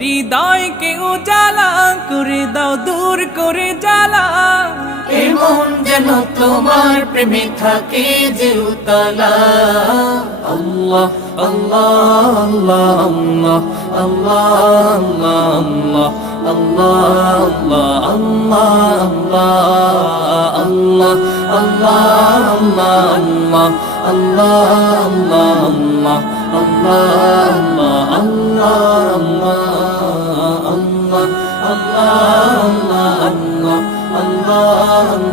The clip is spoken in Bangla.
হৃদয়কে উজালা করে দাও, দূর করে জ্বালা। এমন যেন তোমার প্রেমে থাকে যে উতলা। আল্লাহ আল্লাহ আল্লাহ আল্লাহ আল্লাহ আল্লাহ আল্লাহ আল্লাহ আল্লাহ আল্লাহ আল্লাহ আল্লাহ আল্লাহ আল্লাহ আল্লাহ আল্লাহ আল্লাহ আল্লাহ আল্লাহ